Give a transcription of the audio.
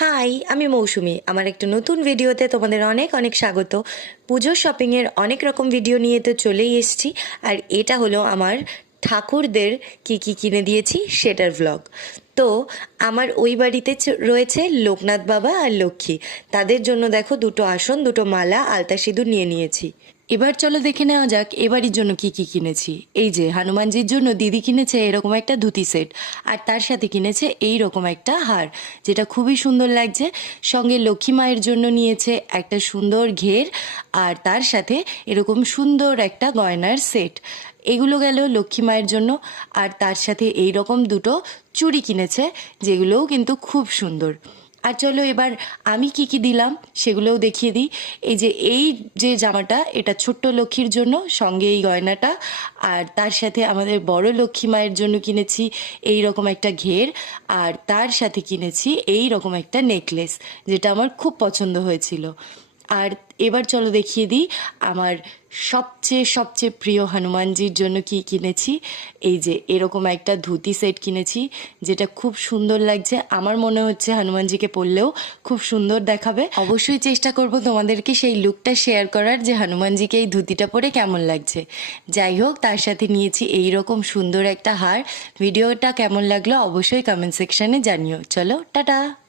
High, আমি মৌসুমি। আমার একটা নতুন ভিডিওতে তোমাদের অনেক অনেক স্বাগত। পুজোর শপিংয়ের অনেক রকম ভিডিও নিয়ে তো চলেই এসেছি। আর এটা হলো আমার ঠাকুরদের কি কি কিনে দিয়েছি সেটার ভ্লগ তো আমার ওই বাড়িতে রয়েছে লোকনাথ বাবা আর লক্ষ্মী। তাদের জন্য দেখো দুটো আসন, দুটো মালা, আলতা সিঁদুর নিয়ে নিয়েছি। এবার চলো দেখে নেওয়া যাক, এবারের জন্য কি কি কিনেছি। এই যে, হনুমানজির জন্য দিদি কিনেছে এরকম একটা ধুতি সেট, আর তার সাথে কিনেছে এই রকম একটা হার, যেটা খুবই সুন্দর লাগছে। সঙ্গে লক্ষ্মী মায়ের জন্য নিয়েছে একটা সুন্দর ঘের, আর তার সাথে এরকম সুন্দর একটা গয়নার সেট। এগুলো গেল লক্ষ্মী মায়ের জন্য, আর তার সাথে এই রকম দুটো চুড়ি কিনেছে, যেগুলোও কিন্তু খুব সুন্দর। আর চলো এবার আমি কি কি দিলাম সেগুলোও দেখিয়ে দিই। এই যে এই যে জামাটা, এটা ছোট্ট লক্ষ্মীর জন্য, সঙ্গে এই গয়নাটা। আর তার সাথে আমাদের বড় লক্ষ্মী মায়ের জন্য কিনেছি এই রকম একটা ঘের। আর তার সাথে কিনেছি এই রকম একটা নেকলেস যেটা আমার খুব পছন্দ হয়েছিল। আর এবার চলো দেখিয়ে দিই আমার সবচেয়ে সবচেয়ে প্রিয় হনুমানজির জন্য কি কিনেছি। এই যে, এরকম একটা ধুতি সেট কিনেছি, যেটা খুব সুন্দর লাগছে। আমার মনে হচ্ছে হনুমানজিকে পরলেও খুব সুন্দর দেখাবে। অবশ্যই চেষ্টা করব তোমাদেরকে সেই লুকটা শেয়ার করার যে হনুমানজিকে এই ধুতিটা পরে কেমন লাগছে। যাই হোক, তার সাথে নিয়েছি এই রকম সুন্দর একটা হার। ভিডিওটা কেমন লাগল অবশ্যই কমেন্ট সেকশনে জানিও। চলো, টাটা!